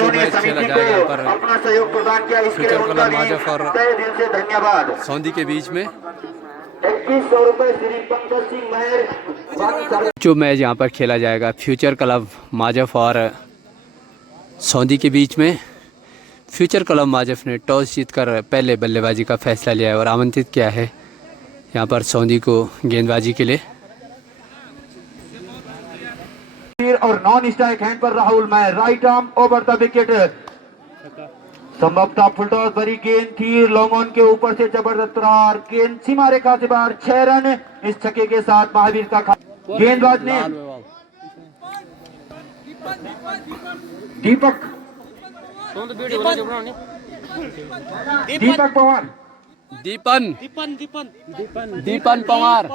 उन्होंने मैच खेला समिति जाएगा यहाँ को पर अपना सहयोग प्रदान किया, इसके लिए फ्यूचर उनका क्लब भी माजफ और तहे दिल से धन्यवाद। सौंदी के बीच में 2100 रुपए श्री पंकज सिंह मेहर। जो मैच यहाँ पर खेला जाएगा फ्यूचर क्लब माजफ और सौंदी के बीच में। फ्यूचर क्लब माजफ ने टॉस जीतकर पहले बल्लेबाजी का फैसला लिया है और आमंत्रित किया है यहाँ पर सौंदी को गेंदबाजी के लिए। और नॉन स्ट्राइक हैंड पर Rahul Mehar, right arm over the wicket. संभवतः फुल टॉस भरी गेंद थी, लॉन्ग ऑन के ऊपर से जबरदस्त प्रहार, गेंद सीमा रेखा से बाहर, 6 रन। इस छक्के के साथ महावीर का गेंदबाज ने दीपक पवार, दीपन पवार,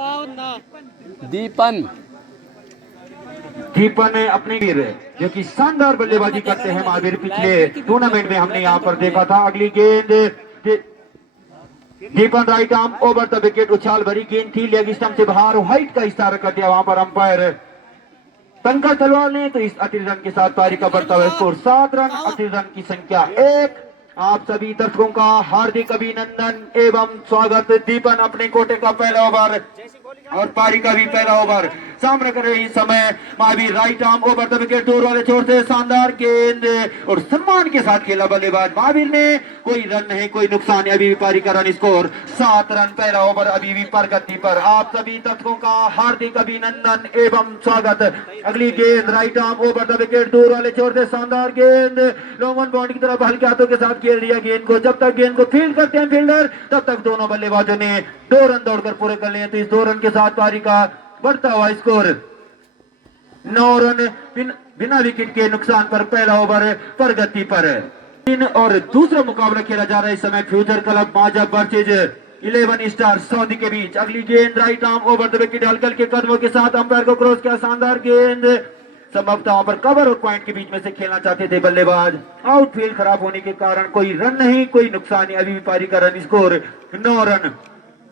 दीपन ने अपने जो कि शानदार बल्लेबाजी करते हैं महावीर, पिछले टूर्नामेंट में हमने यहाँ पर देखा था। अगली गेंद Deepan, right arm over the wicket, उछाल भरी गेंद थी, लेग स्टंप से बाहर, व्हाइट का इशारा कर दिया वहां पर अंपायर पंकज तलवार ने। तो इस अतिरिक्त रन के साथ पारी का बढ़ता हुआ स्कोर 7 रन, अतिरिक्त रन की संख्या 1। आप सभी दर्शकों का हार्दिक अभिनंदन एवं स्वागत। दीपन अपने कोटे का पहला ओवर और पारी का भी पहला ओवर सामने कर रहे इस समय Mahavir, right arm over the wicket, दूर वाले छोर से शानदार गेंद और सम्मान के साथ खेला बल्लेबाज महावीर ने। कोई रन नहीं, कोई नुकसान नहीं, अभी भी पारी का रन स्कोर 7 रन, पहला ओवर अभी भी प्रगति पर। आप सभी दर्शकों का हार्दिक अभिनंदन एवं स्वागत। अगली गेंद right arm over the wicket, दूर वाले छोर से शानदार गेंद, लॉन्ग ऑन बाउंड्री की तरफ हल्के हाथों के साथ खेल दिया गेंद को। जब तक गेंद को फील्ड करते हैं फील्डर, तब तक दोनों बल्लेबाजों ने 2 रन दौड़कर पूरे कर लिए। तो इस 2 रन के साथ पारी का बढ़ता हुआ स्कोर 9 रन, बिना विकेट के नुकसान पर पहला ओवर प्रगति पर। और दूसरा मुकाबला खेला जा रहा है इस समय फ्यूचर क्लब माजफ वर्सेज 11 स्टार सऊदी के बीच। अगली गेंद right arm over the wicket, हल्के के कदमों के साथ अंपायर को क्रॉस किया, शानदार गेंद, संभवतः वहां पर कवर और पॉइंट के बीच में से खेलना चाहते थे बल्लेबाज, आउटफील्ड खराब होने के कारण कोई रन नहीं, कोई नुकसान नहीं, अभी भी पारी का रन स्कोर 9 रन।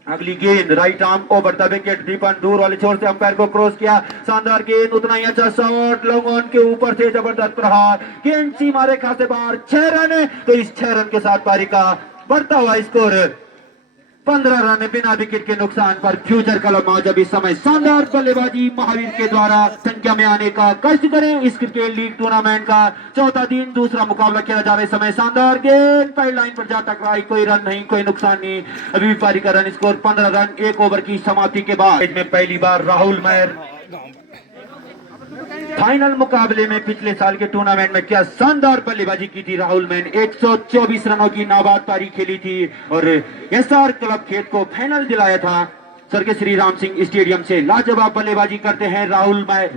अगली गेंद right arm over the wicket, Deepan दूर वाले छोर से अंपायर को क्रॉस किया, शानदार गेंद, उतना ही अच्छा शॉट, लॉन्ग ऑन के ऊपर से जबरदस्त प्रहार, गेंद सीमा रेखा से बाहर, 6 रन। तो इस 6 रन के साथ पारी का बढ़ता हुआ स्कोर 15 रन, बिना विकेट के नुकसान पर फ्यूचर क्लब माजफ इस समय शानदार बल्लेबाजी महावीर के द्वारा संख्या में आने का कष्ट करें। इस क्रिकेट लीग टूर्नामेंट का चौथा दिन, दूसरा मुकाबला खेला जा रहा है समय। शानदार गेंद पहली लाइन पर जा टकराई, कोई रन नहीं, कोई नुकसान नहीं, अभी भी पारी का रन स्कोर 15 रन, 1 ओवर की समाप्ति के बाद। में पहली बार राहुल मेहर फाइनल मुकाबले में पिछले साल के टूर्नामेंट में क्या शानदार बल्लेबाजी की थी राहुल मेहर, 124 रनों की नाबाद पारी खेली थी और एसआर क्लब खेत को फाइनल दिलाया था स्वर्गीय श्री राम सिंह स्टेडियम से। लाजवाब बल्लेबाजी करते हैं राहुल मेहर।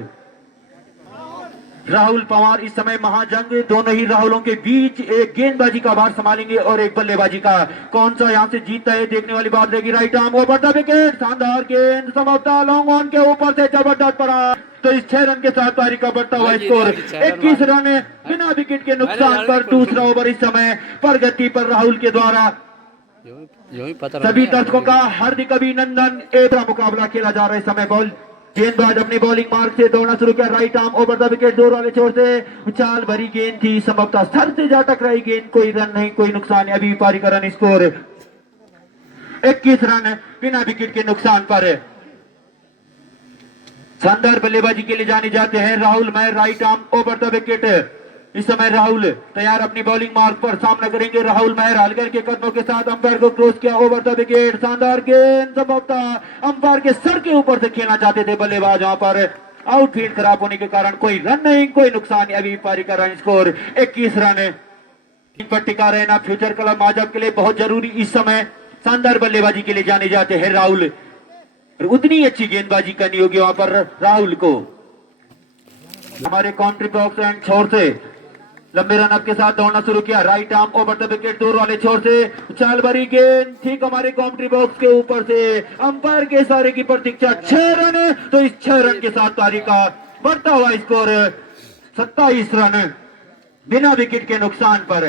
राहुल पवार इस समय महाजंग, दोनों ही राहुलों के बीच एक गेंदबाजी का भार संभालेंगे और एक बल्लेबाजी का। कौन सा यहां से जीतता है देखने वाली बात रहेगी। Right arm over the wicket, शानदार गेंद, संभवतः लॉन्ग ऑन के ऊपर से जबरदस्त प्रहार। तो इस 6 रन के साथ पारी का बढ़ता हुआ स्कोर 21 रन, बिना विकेट के नुकसान पर। दूसरा ओवर इस समय प्रगति पर राहुल के द्वारा। सभी दर्शकों का हार्दिक अभिनंदन। एक मुकाबला खेला जा रहा है इस समय। बॉल गेंदबाज अपनी बॉलिंग मार्क से दौड़ना शुरू किया, right arm over the wicket, दूर वाले छोर से उछाल भरी गेंद थी, संभवतः सर से जा टकराई गेंद, कोई रन नहीं, कोई नुकसान नहीं, अभी पारी का रन स्कोर 21 रन, बिना विकेट के नुकसान पर। शानदार बल्लेबाजी के लिए जाने जाते हैं Rahul Mehar, right arm over the wicket. इस समय राहुल तैयार अपनी बॉलिंग मार्क पर, सामना करेंगे राहुल मेहर, हल्के के कदमों के साथ अंपायर को क्रॉस किया, ओवर द विकेट, शानदार गेंद, संभवतः अंपायर के सर के ऊपर से खेलना चाहते थे बल्लेबाज, वहां पर आउटफील्ड खराब होने के कारण कोई रन नहीं, कोई नुकसान नहीं, अभी पारी का रन स्कोर 21 रन। पर टिका रहना फ्यूचर क्लब माजफ के लिए बहुत जरूरी इस समय। शानदार बल्लेबाजी के लिए जाने जाते हैं राहुल, उतनी अच्छी गेंदबाजी करनी होगी वहां पर राहुल को। हमारे काउंट्री बॉक्स एंड छोर से लंबे रन के साथ दौड़ना शुरू किया, right arm over the wicket, दूर वाले छोर से उछाल भरी गेंद, ठीक हमारे काउंट्री बॉक्स के ऊपर से अंपायर के इशारे की प्रतीक्षा, 6 रन। तो इस 6 रन के साथ पारी का बढ़ता हुआ स्कोर 27 रन, बिना विकेट के नुकसान पर।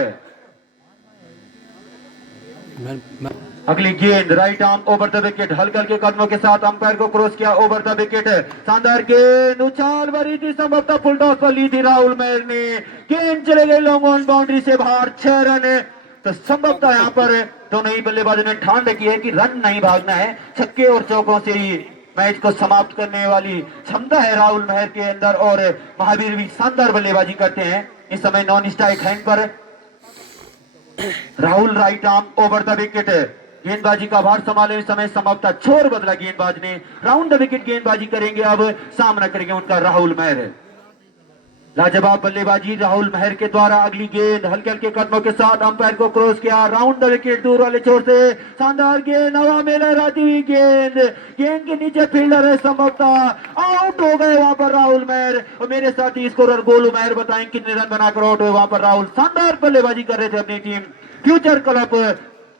अगली गेंद right arm over the wicket, हल्के हल्के कदमों के साथ अंपायर को क्रॉस किया ओवर द विकेट। शानदार गेंद, उछाल भरी थी, संभवतः फुल टॉस पर ली थी राहुल मेहर ने। गेंद चले गई लॉन्ग ऑन बाउंड्री से बाहर, 6 रन। तो संभवतः यहाँ पर दोनों ही बल्लेबाजों ने ठान रखी है कि रन नहीं भागना है, छक्के और चौकों से ही मैच को समाप्त करने वाली क्षमता है राहुल मेहर के अंदर। और महावीर भी शानदार बल्लेबाजी करते हैं। इस समय नॉन स्ट्राइक हैंड पर Rahul right arm over the wicket, गेंदबाजी का भार संभाले इस समय संभवतः छोर बदला गेंदबाज ने। राउंड द विकेट गेंदबाजी करेंगे, अब सामना करेंगे उनका राहुल मेहर। लाजवाब बल्लेबाजी राहुल मेहर के द्वारा। अगली गेंद हल्के हल्के कदमों के साथ अंपायर को क्रॉस किया राउंड द विकेट, दूर वाले छोर से शानदार गेंद, हवा में लहराती हुई गेंद, गेंद के नीचे फील्डर है, संभवतः आउट हो गए वहां पर राहुल मेहर। और मेरे साथी स्कोरर गोलू मेहर बताएं कितने रन बनाकर आउट हुए वहां पर राहुल। शानदार बल्लेबाजी कर रहे थे अपनी टीम फ्यूचर क्लब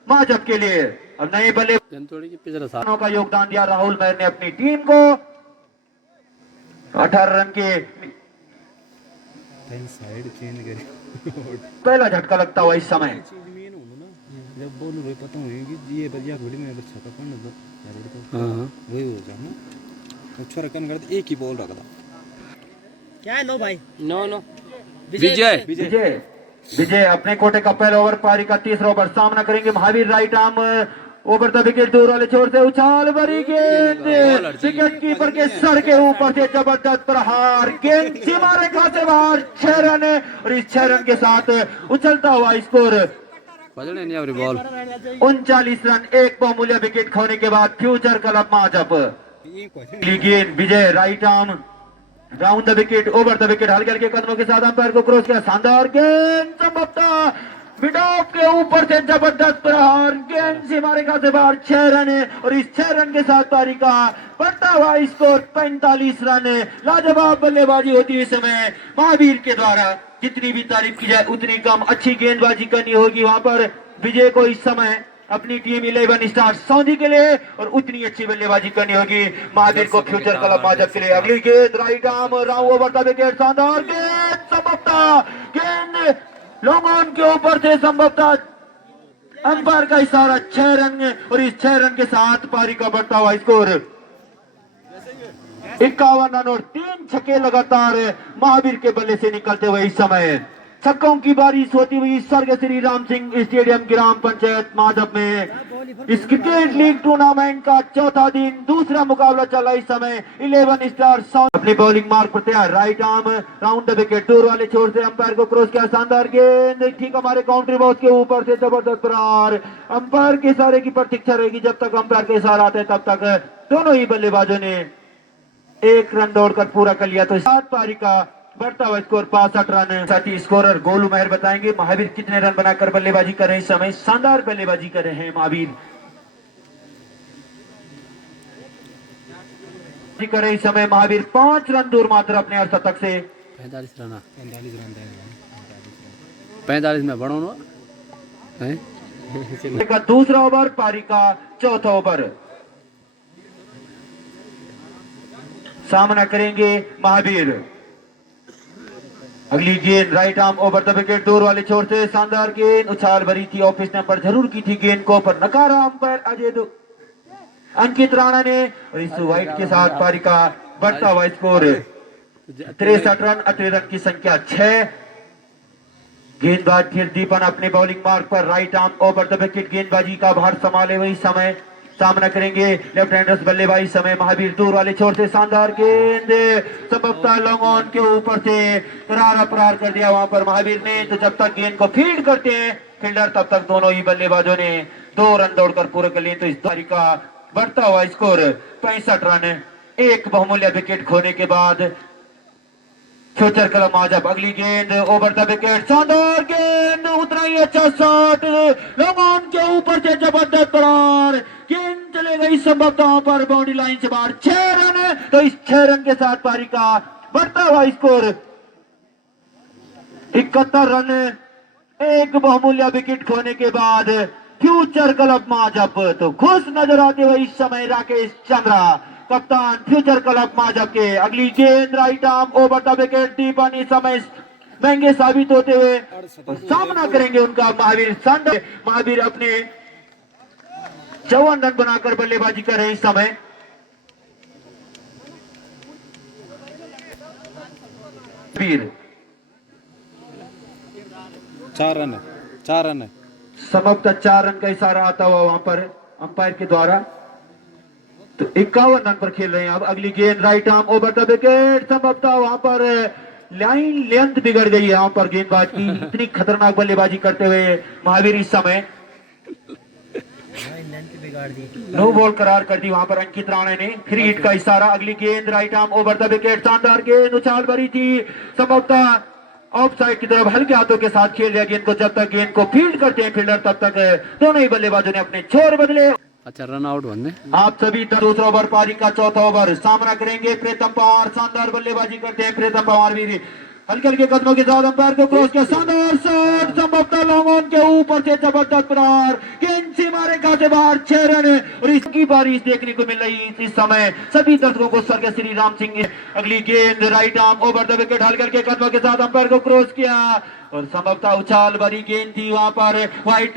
माजब के लिए। अब नए बल्लेबाजों का योगदान दिया राहुल मेहर ने अपनी टीम को। 18 रन के साइड चेंज करी पहला झटका लगता हुआ इस समय। जब बोल रहे पता हुई कि ये बढ़िया घोड़ी में बच्चा का कौन है, हां वही हो जाना। अच्छा रकन करते एक ही बॉल रखा क्या है? नो भाई, नो विजय विजय अपने कोटे का पहला ओवर, पारी का तीसरा ओवर। सामना करेंगे Mahavir right arm over the wicket, दूर वाले छोर से उछाल भरी गेंद, विकेट कीपर के सर के ऊपर से जबरदस्त प्रहार, गेंद सीमा रेखा से बाहर, 6 रन। और इस 6 रन के साथ उछलता हुआ स्कोर 39 रन, एक बहुमूल्य विकेट खोने के बाद फ्यूचर क्लब माजब। गेंद Vijay right arm round the wicket over the wicket, हल्के हल्के कदमों के साथ अंपायर को क्रॉस किया, शानदार गेंद, संभवतः विडॉफ के ऊपर से जबरदस्त प्रहार, गेंद सीमा रेखा से बाहर, 6 रन। और इस 6 रन के साथ पारी का बढ़ता हुआ स्कोर 45 रन। लाजवाब बल्लेबाजी होती है इस समय महावीर के द्वारा। जितनी भी तारीफ की जाए उतनी कम, अच्छी गेंदबाजी करनी होगी वहां पर विजय को इस समय अपनी टीम 11 स्टार सौंधी के लिए, और उतनी अच्छी बल्लेबाजी करनी होगी महावीर को फ्यूचर क्लब माजब के लिए। अगली गेंद right arm round over the wicket, शानदार गेंद, संभवतः गेंद लॉन्ग ऑन के ऊपर से, संभवतः अंपायर का इशारा, 6 रन। और इस 6 रन के साथ पारी का बढ़ता हुआ स्कोर 51 रन और 3 छक्के लगातार महावीर के बल्ले से निकलते हुए इस समय छक्कों की बारिश होती हुई स्वर्ग श्री राम सिंह स्टेडियम ग्राम पंचायत माधव में इस क्रिकेट लीग टूर्नामेंट का चौथा दिन दूसरा मुकाबला चला। इस समय 11 स्टार अपने बॉलिंग मार्क पर तैयार, right arm round the wicket, दूर वाले छोर से अंपायर को क्रॉस किया, शानदार गेंद, ठीक हमारे काउंट्री बॉक्स के ऊपर से जबरदस्त प्रहार। अंपायर के इशारे की प्रतीक्षा रहेगी, जब तक अंपायर के इशारा आते हैं तब तक दोनों ही बल्लेबाजों ने 1 रन दौड़कर पूरा कर लिया। तो 7 पारी का बढ़ता हुआ स्कोर 65 रन। साथी स्कोरर गोलू मेहर बताएंगे महावीर कितने रन बनाकर बल्लेबाजी कर रहे हैं इस समय। शानदार बल्लेबाजी कर रहे हैं महावीर, कर रहे इस समय महावीर 5 रन दूर मात्र अपने अर्धशतक से। 45 में बढ़ो का दूसरा ओवर, पारी का चौथा ओवर। सामना करेंगे महावीर। अगली गेंद right arm over the wicket, दूर वाले छोर से शानदार गेंद, उछाल भरी थी, ऑफिस ने पर जरूर की थी गेंद को, पर नकारा अंपायर अजय अंकित राणा ने। और इस वाइट के साथ पारी का बढ़ता हुआ स्कोर 63 रन, अतिरिक्त रन की संख्या 6। गेंदबाज फिर दीपन अपने बॉलिंग मार्क पर, right arm over the wicket, गेंदबाजी का भार संभाले हुए इस समय सामना करेंगे लेफ्ट हैंडर्स बल्लेबाजी समय महावीर, दूर वाले छोर से शानदार गेंद, संभवतः लॉन्ग ऑन के ऊपर से करारा प्रहार कर दिया वहां पर महावीर ने। तो जब तक गेंद को फील्ड करते हैं फील्डर तब तक दोनों ही बल्लेबाजों ने 2 रन दौड़कर पूरे कर लिए। तो इस पारी का बढ़ता हुआ स्कोर 65 रन, एक बहुमूल्य विकेट खोने के बाद फ्यूचर क्लब माजब। अगली गेंद ओवर द विकेट, शानदार गेंद, उतना ही अच्छा शॉट, लॉन्ग ऑन के ऊपर से जबरदस्त प्रहार, गेंद चले गई संभवतः पर बाउंड्री लाइन से बाहर, 6 रन। तो इस 6 रन के साथ पारी का बढ़ता हुआ स्कोर 71 रन, एक बहुमूल्य विकेट खोने के बाद फ्यूचर क्लब माजब। तो खुश नजर आते हुए इस समय राकेश चंद्रा कप्तान फ्यूचर क्लब माजब के। अगली गेंद right arm over the wicket, Deepan इस समय महंगे साबित होते हुए सामना करेंगे उनका महावीर संड। महावीर अपने 54 रन बनाकर बल्लेबाजी कर रहे हैं इस समय। वीर 4 रन है, 4 रन है। समाप्त 4 रन का इशारा आता हुआ वहां पर अंपायर के द्वारा। तो 51 रन पर खेल रहे हैं अब। अगली गेंद right arm over the wicket. समाप्त वहां पर लाइन लेंथ बिगड़ गई है वहां पर गेंदबाज की। इतनी खतरनाक बल्लेबाजी करते हुए महावीर इस समय बिगाड़ दी। नो बॉल करार कर दी वहां पर अंकित राणे ने। फ्री हिट का इशारा। अगली गेंद right arm over the wicket. शानदार गेंद, उछाल भरी थी। संभवतः ऑफ साइड की तरफ हल्के हाथों के साथ खेल रहा गेंद को। जब तक गेंद को फील्ड करते हैं फील्डर तब तक दोनों ही बल्लेबाजों ने अपने छोर बदले। अच्छा रन आउट बनने। आप सभी दूसरा ओवर पारी का चौथा ओवर सामना करेंगे प्रीतम पवार। शानदार बल्लेबाजी करते हैं प्रीतम पवार भी। हल्के हल्के कदमों के साथ अंपायर को क्रॉस किया। शानदार शॉट, संभवतः लॉन्ग ऑन के ऊपर से जबरदस्त प्रहार। गेंद सीमा रेखा से बाहर 6 रन। और इसकी बारिश देखने को मिल रही इस समय सभी दर्शकों को स्वर्गीय श्री राम सिंह। अगली गेंद right arm over the wicket. हल्के हल्के कदमों के साथ अंपायर को क्रॉस किया और संभवतः उछाल भरी गेंद थी वहां पर। व्हाइट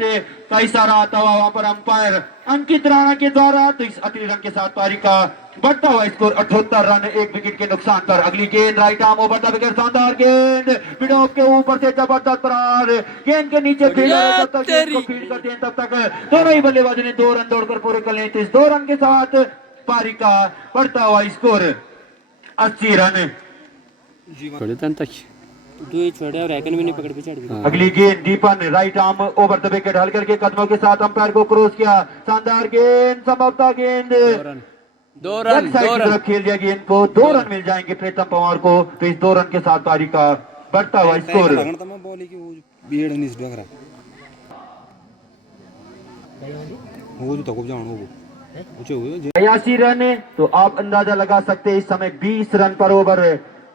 का इशारा आता हुआ वहां पर अंपायर अंकित राणा के द्वारा। तो इस अतिरिक्त रन के साथ पारी का बढ़ता हुआ स्कोर 78 रन 1 विकेट के नुकसान पर। अगली गेंद right arm over the wicket. शानदार गेंद मिड ऑफ के ऊपर से जबरदस्त प्रहार। गेंद के नीचे फील्डर जब तक गेंद को फील्ड करते हैं तब तक दोनों ही बल्लेबाजों ने 2 रन दौड़कर पूरे कर लिए। तो इस 2 रन के साथ पारी का बढ़ता हुआ स्कोर 80 रन। छोड़े और भी नहीं पकड़ के चढ़ गई। अगली गेंद Deepan right arm over the wicket. हल्के के कदमों के साथ अंपायर को क्रॉस किया। शानदार गेंद, संभवतः गेंद 2 रन साइड की तरफ खेल दिया गेंद को। 2 रन मिल जाएंगे प्रीतम पवार को। तो इस 2 रन के साथ पारी का बढ़ता हुआ स्कोर। वो 82 रन। तो आप अंदाजा लगा सकते हैं इस समय 20 रन पर ओवर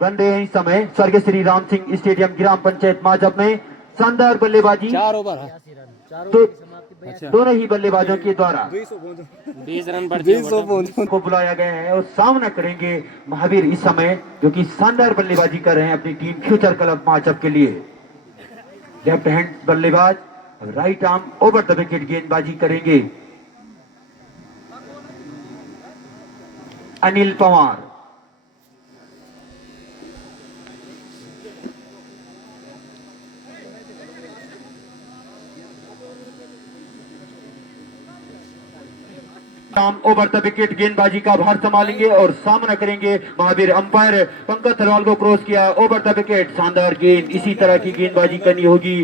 बन रहे हैं इस समय स्वर्गीय श्री राम सिंह स्टेडियम ग्राम पंचायत माजब में। शानदार बल्लेबाजी 4 ओवर है। तो दोनों ही बल्लेबाजों के द्वारा 20 रन पर को बुलाया गया है और सामना करेंगे महावीर इस समय जो कि शानदार बल्लेबाजी कर रहे हैं अपनी टीम फ्यूचर क्लब माचप के लिए। लेफ्ट हैंड बल्लेबाज right arm over the wicket गेंदबाजी करेंगे Anil Pawar. Over the wicket गेंदबाजी का भार संभालेंगे और सामना करेंगे महावीर। अंपायर पंकज थलवाल को क्रॉस किया ओवर द विकेट। शानदार गेंद, इसी तरह की गेंदबाजी करनी होगी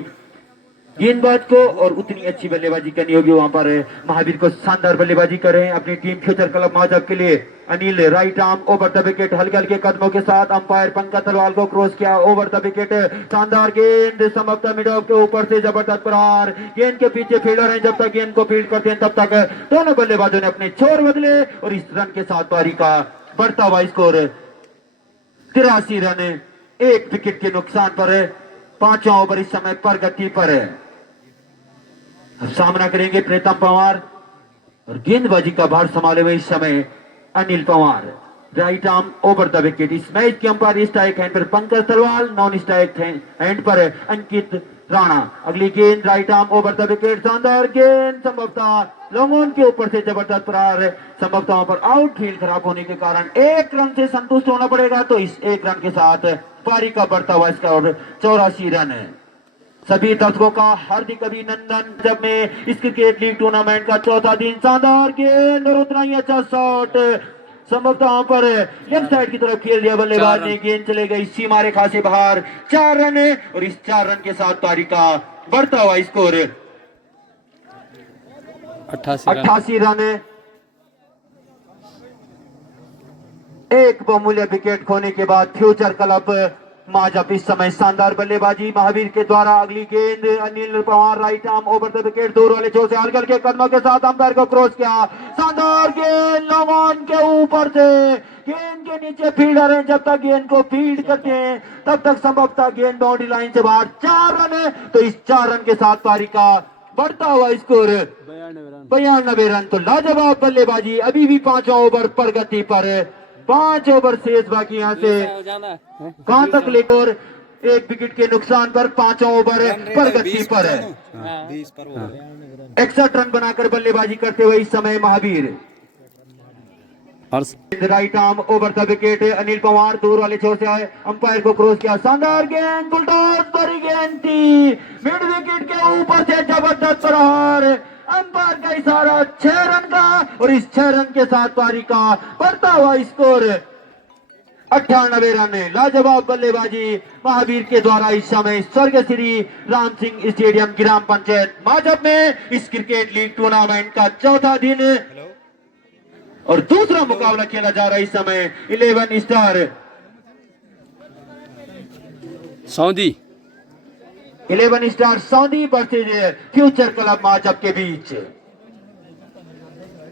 गेंदबाज को और उतनी अच्छी बल्लेबाजी करनी होगी वहां पर महावीर को। शानदार बल्लेबाजी कर रहे हैं अपनी टीम फ्यूचर क्लब माजब के लिए Anil. Right arm over the wicket. हल्के हल्के कदमों के साथ अंपायर पंकज तलवार को क्रॉस किया ओवर द विकेट। शानदार गेंद, संभवतः मिड ऑफ के ऊपर से जबरदस्त प्रहार। गेंद के पीछे फील्डर हैं, जब तक गेंद को फील्ड करते हैं तब तक दोनों बल्लेबाजों ने अपने छोर बदले। और इस रन के साथ पारी का बढ़ता हुआ स्कोर 83 रन 1 विकेट के नुकसान पर। 5वां ओवर इस समय प्रगति पर है। सामना करेंगे प्रीतम पवार और गेंदबाजी का भार संभाले हुए इस समय Anil Pawar. Right arm over the wicket. इस मैच के अंपायर स्ट्राइक हैंड पर पंकज तलवार, नॉन स्ट्राइक हैंड पर अंकित राणा। अगली गेंद right arm over the wicket. शानदार गेंद, संभवतः लॉन्ग ऑन के ऊपर से जबरदस्त प्रहार। संभवतः वहां पर आउटफील्ड खराब होने के कारण 1 रन से संतुष्ट होना पड़ेगा। तो इस 1 रन के साथ पारी का बढ़ता हुआ स्कोर 84 रन है। सभी दर्शकों का हार्दिक अभिनंदन। जब में इस क्रिकेट लीग टूर्नामेंट का चौथा दिन। शानदार गेंद और उतना ही अच्छा शॉट, संभवतः वहां पर लेफ्ट साइड की तरफ खेल दिया बल्लेबाज ने। गेंद चले गई सीमा रेखा से बाहर। 4 रन और इस 4 रन के साथ पारी का बढ़ता हुआ स्कोर 88 रन। एक बहुमूल्य विकेट खोने के बाद फ्यूचर क्लब माजप इस समय शानदार बल्लेबाजी महावीर के द्वारा। अगली गेंद Anil Pawar right arm over the wicket. दूर वाले छोर से हल्के हल्के कदमों के साथ अंपायर को क्रॉस किया। शानदार गेंद, लॉन्ग ऑन के ऊपर से। गेंद के नीचे फील्डर हैं, जब तक गेंद को फील्ड करते हैं तब तक संभवतः गेंद बाउंड्री लाइन से बाहर। 4 रन। तो इस 4 रन के साथ पारी का बढ़ता हुआ स्कोर 92 रन। तो लाजवाब बल्लेबाजी। अभी भी 5वां ओवर प्रगति पर। 5 ओवर शेष बाकी। यहाँ से कहां तक लेकर एक विकेट के नुकसान पर 5 ओवर प्रगति पर है। 20 पर हो 61 रन बनाकर बल्लेबाजी करते हुए इस समय महावीर। और right arm over the wicket, Anil Pawar दूर वाले छोर से आए, अंपायर को क्रॉस किया, शानदार गेंद, फुल टॉस बड़ी गेंद थी, मिड विकेट के ऊपर से जबरदस्त प्रहार, अंपायर का इशारा 6 रन का और इस 6 रन के साथ पारी का बढ़ता हुआ स्कोर 98 रन। लाजवाब बल्लेबाजी महावीर के द्वारा इस समय स्वर्ग श्री राम सिंह स्टेडियम ग्राम पंचायत माजब में इस क्रिकेट लीग टूर्नामेंट का चौथा दिन और दूसरा मुकाबला खेला जा रहा है इस समय 11 star Saudi 11 star Saudi versus future club माजब के बीच।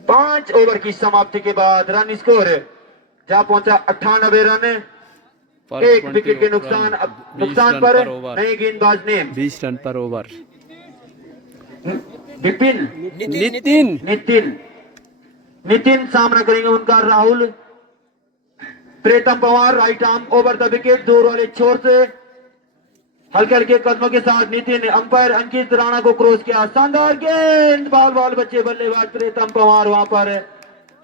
5 ओवर की समाप्ति के बाद रन स्कोर जा पहुंचा 98 रन, पर एक 20 विकेट के रन, नुकसान 20 नुकसान रन पर ओवर, नए गेंदबाज ने 20 रन पर ओवर। विपिन नितिन नितिन सामना करेंगे उनका Rahul. Pritam Pawar right arm over the wicket, दूर वाले छोर से हल्के हल्के कदमों के साथ नितिन, अंपायर अंकित राणा को क्रॉस किया, शानदार गेंद, बाल बच्चे बल्लेबाज प्रीतम पवार वहां पर,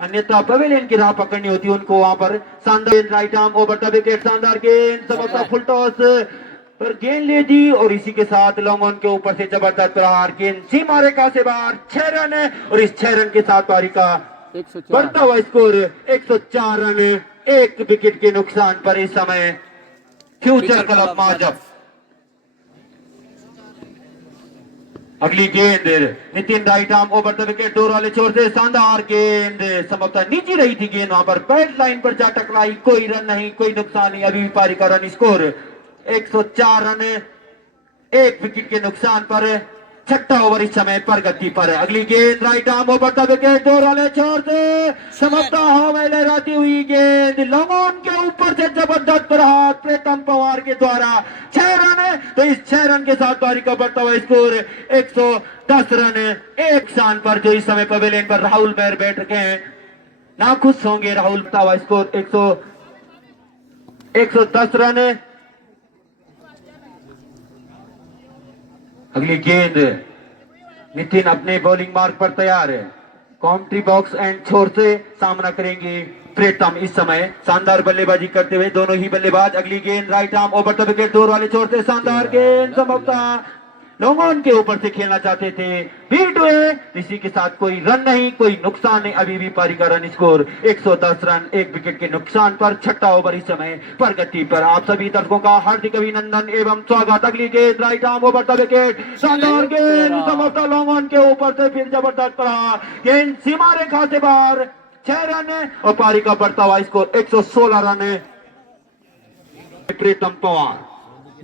अन्यथा पवेलियन की राह पकड़नी होती उनको वहां पर। शानदार गेंद right arm over the wicket, शानदार गेंद, समझता फुल टॉस पर गेंद ले दी और इसी के साथ लॉन्ग ऑन के ऊपर से जबरदस्त प्रहार, गेंद सीमा रेखा से बाहर, 6 रन और इस 6 रन के साथ पारी का बढ़ता हुआ स्कोर 104 रन, एक विकेट के नुकसान पर इस समय फ्यूचर क्लब माजब। अगली गेंद Nitin right arm over the wicket, दूर वाले छोर से शानदार गेंद, संभवतः नीचे रही थी गेंद, वहां पर बैट लाइन पर जा टकराई, कोई रन नहीं, कोई नुकसान नहीं, अभी भी पारी का रन स्कोर 104 रन, एक विकेट के नुकसान पर, छठा ओवर इस समय प्रगति पर है। अगली गेंद right arm over the wicket, दूर वाले छोर से समझता हवा लहराती हुई गेंद, लॉन्ग ऑन के ऊपर से जबरदस्त प्रहार प्रीतम पवार के द्वारा, 6 रन, तो इस 6 रन के साथ पारी का बढ़ता हुआ स्कोर 110 रन, एक स्थान पर जो इस समय पवेलियन पर राहुल बैर बैठ रखे हैं, नाखुश होंगे राहुल, बढ़ता हुआ स्कोर 110 रन। अगली गेंद नितिन अपने बॉलिंग मार्क पर तैयार है, काउंट्री बॉक्स एंड छोर से सामना करेंगे प्रीतम इस समय, शानदार बल्लेबाजी करते हुए दोनों ही बल्लेबाज। अगली गेंद right arm over the wicket, दूर वाले छोर से शानदार गेंद, संभवतः लॉन्ग ऑन के ऊपर से खेलना चाहते थे, बीट हुए, इसी के साथ कोई रन नहीं, कोई नुकसान नहीं, अभी भी पारी का रन स्कोर 110 रन, एक विकेट के नुकसान पर, छठा ओवर इस समय प्रगति पर। आप सभी दर्शकों का हार्दिक अभिनंदन एवं स्वागत। अगली गेंद right arm over the wicket, शानदार गेंद, संभवतः लॉन्ग ऑन के ऊपर से फिर जबरदस्त प्रहार, गेंद सीमा रेखा से बाहर, 6 रन और पारी का बढ़ता हुआ स्कोर 116 रन। प्रीतम पवार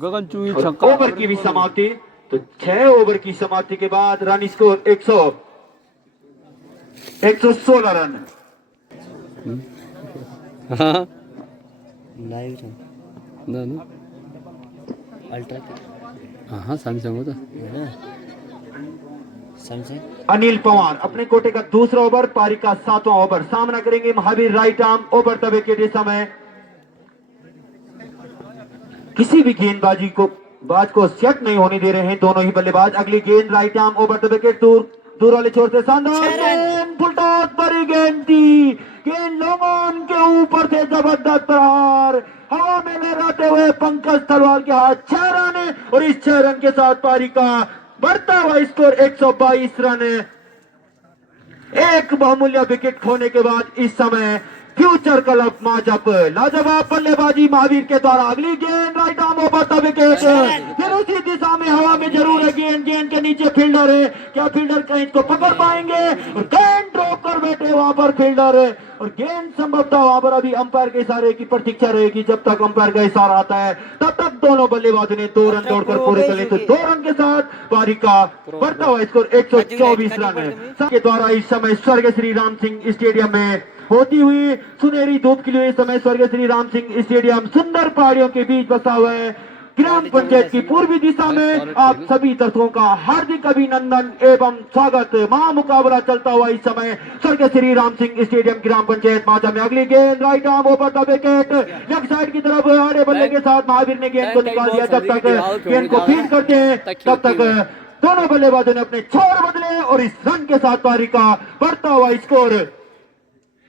गगन चुई और छक्का, ओवर की भी समाप्ति, तो 6 ओवर की समाप्ति के बाद रन स्कोर 116 रन। हाँ लाइव छ ना ना अल्ट्रा हाँ सैमसंग हो तो है सैमसंग। अनिल पवार अपने कोटे का दूसरा ओवर, पारी का 7वां ओवर, सामना करेंगे Mahavir right arm over the wicket. इस समय किसी भी गेंदबाजी को बाज को सेट नहीं होने दे रहे हैं दोनों ही बल्लेबाज। अगली गेंद right arm over the wicket, दूर वाले छोर से शानदार गेंद, फुल टॉस बड़ी गेंद थी, गेंद लॉन्ग ऑन के ऊपर से जबरदस्त प्रहार, हवा में लहराते हुए पंकज तलवार के हाथ, 6 रन और इस 6 रन के साथ पारी का बढ़ता हुआ स्कोर 122 रन। एक बहुमूल्य विकेट खोने के बाद इस समय फ्यूचर क्लब माजब लाजवाब बल्लेबाजी महावीर के द्वारा। अगली गेंद right arm over the wicket, फिर उसी दिशा में हवा में जरूर है गेंद, गेंद के नीचे फील्डर है, क्या फील्डर कहीं इसको पकड़ पाएंगे, और गेंद ड्रॉप कर बैठे वहां पर फील्डर है, और गेंद संभवतः वहां पर अभी अंपायर के इशारे की प्रतीक्षा रहेगी, जब तक अंपायर का इशारा आता है तब तक दोनों बल्लेबाजों ने 2 रन दौड़कर पूरे कर लिए, तो 2 रन के साथ पारी का बढ़ता हुआ स्कोर 124 रन के द्वारा इस समय स्वर्ग श्री राम सिंह स्टेडियम में होती हुई सुनहरी धूप के लिए इस समय स्वर्ग श्री राम सिंह स्टेडियम सुंदर पहाड़ियों के बीच बसा हुआ है। ग्राम पंचायत की पूर्वी दिशा में आप सभी दर्शकों का हार्दिक अभिनंदन एवं स्वागत। महामुकाबला चलता हुआ इस समय स्वर्गीय श्री राम सिंह स्टेडियम ग्राम पंचायत माचा में। अगली गेंद right arm over the wicket, left side की तरफ आड़े बल्ले के साथ महावीर ने गेंद को निकाल दिया। जब तक गेंद को फीड करते हैं तब तक दोनों बल्लेबाजों ने अपने छोर बदले और इस रन के साथ पारी का बढ़ता हुआ स्कोर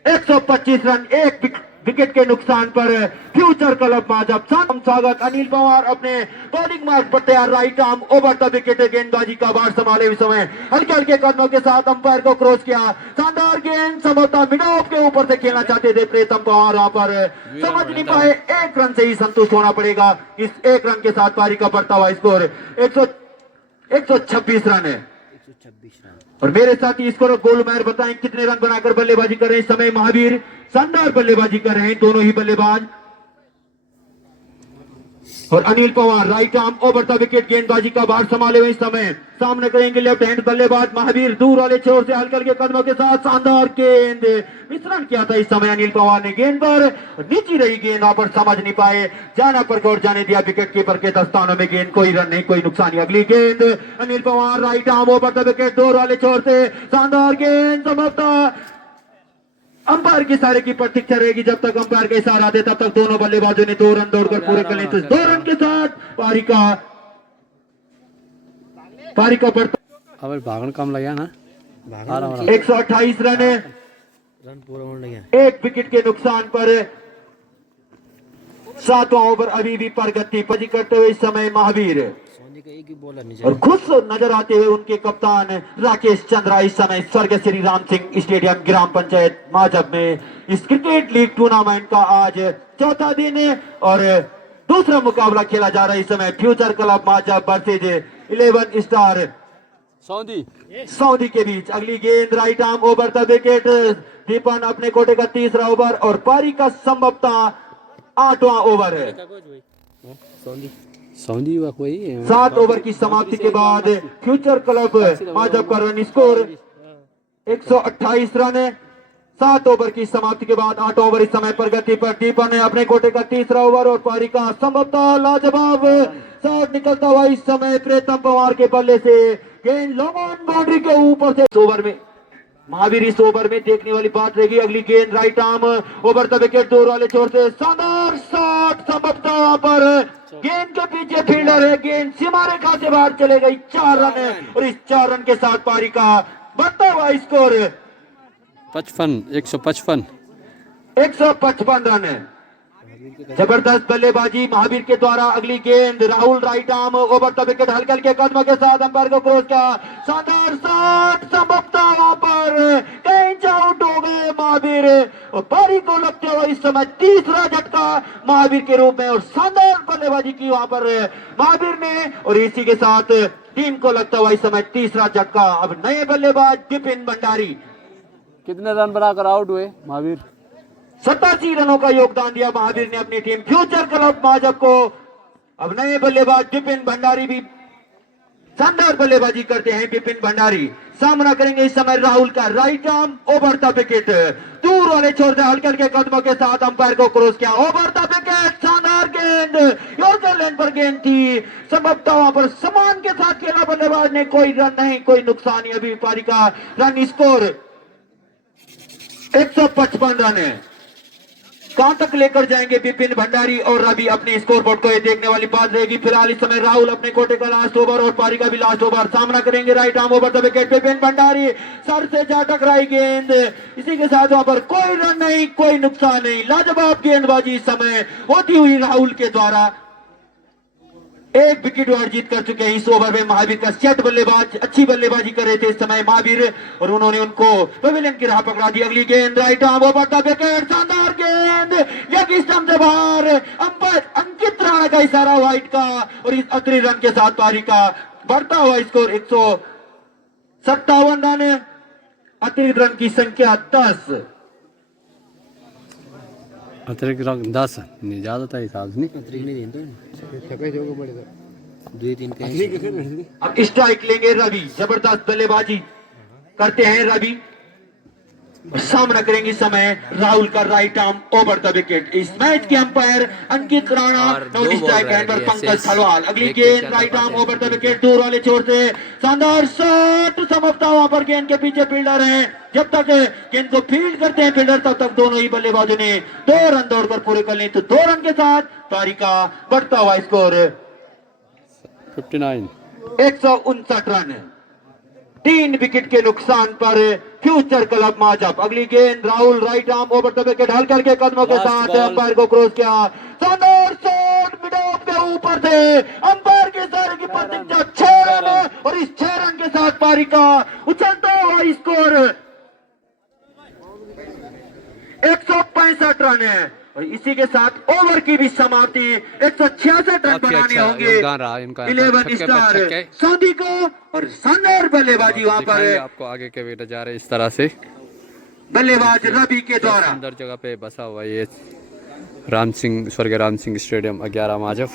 125 रन, एक विकेट के नुकसान पर फ्यूचर क्लब माजब। स्वागत अनिल पवार अपने बॉलिंग मार्क पर तैयार, right arm over the wicket, गेंदबाजी का बार संभाले हुए समय हल्के हल्के कदमों के साथ अंपायर को क्रॉस किया। शानदार गेंद संभवतः मिड ऑफ के ऊपर से खेलना चाहते थे प्रीतम पवार, वहां पर समझ नहीं पाए। एक रन से ही संतुष्ट होना पड़ेगा। इस एक रन के साथ पारी का बढ़ता हुआ स्कोर 126 रन है। 126 रन। और मेरे साथ ही स्कोर गोल मैर बताएं कितने रन बनाकर बल्लेबाजी कर रहे हैं इस समय। महावीर शानदार बल्लेबाजी कर रहे हैं, दोनों ही बल्लेबाज। और Anil Pawar right arm over the wicket, गेंदबाजी का भार संभाले हुए इस समय सामने करेंगे लेफ्ट हैंड बल्लेबाज महावीर, दूर वाले छोर से हल्के हल्के कदमों के साथ शानदार गेंद मिश्रण किया था इस समय अनिल पवार ने गेंद पर, नीची रही गेंद, वहां पर समझ नहीं पाए, जाना पर गौर जाने दिया विकेट कीपर के दस्तानों में गेंद, कोई रन नहीं, कोई नुकसान। अगली गेंद Anil Pawar right arm over the wicket, दूर वाले छोर से शानदार गेंद, संभवतः अंपायर के इशारे की प्रतीक्षा रहेगी। जब तक अंपायर का इशारा दे तब तक दोनों बल्लेबाजों ने 2 रन दौड़कर पूरे कर लिए। तो 2 रन के साथ पारी का बढ़ता अब भागन कम लगा ना, 128 रन है, रन पूरा होने लगा। एक विकेट के नुकसान पर 7वां ओवर अभी भी प्रगति पजी करते हुए इस समय महावीर सोनी का एक ही बॉलर नहीं और खुश नजर आते हुए उनके कप्तान राकेश चंद्रा इस समय स्वर्गीय श्री राम सिंह स्टेडियम ग्राम पंचायत माजब में इस क्रिकेट लीग टूर्नामेंट का आज चौथा दिन है और दूसरा मुकाबला खेला जा रहा है इस समय फ्यूचर क्लब माजब वर्सेज 11 स्टार सऊदी के बीच। अगली गेंद right arm over the wicket, Deepan अपने कोटे का तीसरा ओवर और पारी का संभवतः 8वां ओवर है। सऊदी हुआ कोई 7 ओवर की समाप्ति के बाद फ्यूचर क्लब माजब का रन स्कोर 128 रन है। 7 ओवर की समाप्ति के बाद 8 ओवर इस समय प्रगति पर। दीपन ने अपने कोटे का तीसरा ओवर और पारी का संभवतः लाजवाब शॉट निकलता हुआ इस समय प्रीतम पवार के बल्ले से गेंद लॉन्ग ऑन बाउंड्री के ऊपर से। ओवर में महावीर इस ओवर में देखने वाली बात रहेगी। अगली गेंद right arm over the wicket, दूर वाले छोर से शानदार शॉट, संभवतः वहां पर गेंद के पीछे फील्डर है, गेंद सीमा रेखा से बाहर चले गई। 4 रन है और इस 4 रन के साथ पारी का बढ़ता हुआ स्कोर 155 रन है। जबरदस्त बल्लेबाजी महावीर के द्वारा। अगली गेंद Rahul right arm over the wicket, हल्के हल्के कदमों के साथ अंपायर को क्रॉस किया, शानदार शॉट, संभवतः वहां पर कैच आउट हो गए महावीर और पारी को लगते हुए इस समय तीसरा झटका महावीर के रूप में और शानदार बल्लेबाजी की वहां पर महावीर ने और इसी के साथ टीम को लगता हुआ इस समय तीसरा झटका। अब नए बल्लेबाज विपिन भंडारी कितने रन बनाकर आउट हुए महावीर? 87 रनों का योगदान दिया महावीर ने अपनी टीम फ्यूचर क्लब माजब को। अब नए बल्लेबाज विपिन भंडारी भी शानदार बल्लेबाजी करते हैं। विपिन भंडारी सामना करेंगे इस समय राहुल का, right arm over the wicket, दूर वाले छोर से हल्के हल्के कदमों के साथ अंपायर को क्रॉस किया, ओवर द विकेट, शानदार गेंद, यॉर्कर लाइन पर गेंद थी, संभवतः वहां पर समान के साथ खेला बल्लेबाज ने, कोई रन नहीं, कोई नुकसान नहीं। अभी पारी का रन स्कोर 155 रन है। कहां तक लेकर जाएंगे विपिन भंडारी और रवि अपने स्कोर बोर्ड को, ये देखने वाली बात रहेगी। फिलहाल इस समय राहुल अपने कोटे का लास्ट ओवर और पारी का भी लास्ट ओवर सामना करेंगे। Right arm over the wicket, Vipin Bhandari sir से जा टकराई गेंद, इसी के साथ वहां पर कोई रन नहीं, कोई नुकसान नहीं। लाजवाब गेंदबाजी इस समय होती हुई राहुल के द्वारा। एक विकेट अर्जित कर चुके हैं इस ओवर में महावीर का सेट बल्लेबाज, अच्छी बल्लेबाजी कर रहे थे इस समय महावीर और उन्होंने उनको पवेलियन की राह पकड़ा दी। अगली गेंद right arm over the wicket, शानदार गेंद, लेग स्टंप से बाहर, अंपायर अंकित राणा का इशारा व्हाइट का और इस अतिरिक्त रन के साथ पारी का बढ़ता हुआ स्कोर 157 रन, अतिरिक्त रन की संख्या 10। अतिरिक्त रन 10 नहीं ज्यादा था हिसाब नहीं। अतिरिक्त नहीं देते 2-3 का। अब स्ट्राइक लेंगे रवि, जबरदस्त बल्लेबाजी करते हैं रवि। सामना करेंगे इस समय राहुल का right arm over the wicket. इस मैच के अंपायर अंकित राणा, और दो नॉन बॉल स्ट्राइक रह हैंड पर गई है पंकज शेष। थलवाल। अगली विकेट गेंद ज्यादा राइट आर्म पाते ओवर द हैं। विकेट, दूर वाले छोर से शानदार शॉट समाप्त। वहां पर गेंद के पीछे फील्डर है, जब तक गेंद को फील्ड करते हैं फील्डर तब तक दोनों ही बल्लेबाजों ने 2 रन दौड़कर पूरे कर लिए। तो 2 रन के साथ पारी का बढ़ता हुआ स्कोर 59। 159 रन। 3 विकेट के नुकसान पर फ्यूचर क्लब माजप। अगली गेंद Rahul right arm over the wicket, हल्के हल्के कदमों के Last साथ ball। अंपायर को क्रॉस किया। शानदार शॉट मिड ऑफ के ऊपर से अंपायर के इशारे की प्रतीक्षा 6 रन, और इस 6 रन के साथ पारी का उछलता हुआ स्कोर 165 रन है। और इसी के साथ ओवर की भी समाप्ति। 166 रन काफी बनाने अच्छा होंगे योगदान रहा इनका। 11 छक्के पर स्टार छक्के। सऊदी को, और शानदार बल्लेबाजी वहां दिखाएंगे पर आपको आगे के भी नजारे इस तरह से। बल्लेबाज रवि के द्वारा। सुंदर जगह पे बसा हुआ ये राम सिंह स्वर्गीय राम सिंह स्टेडियम 11 माजफ।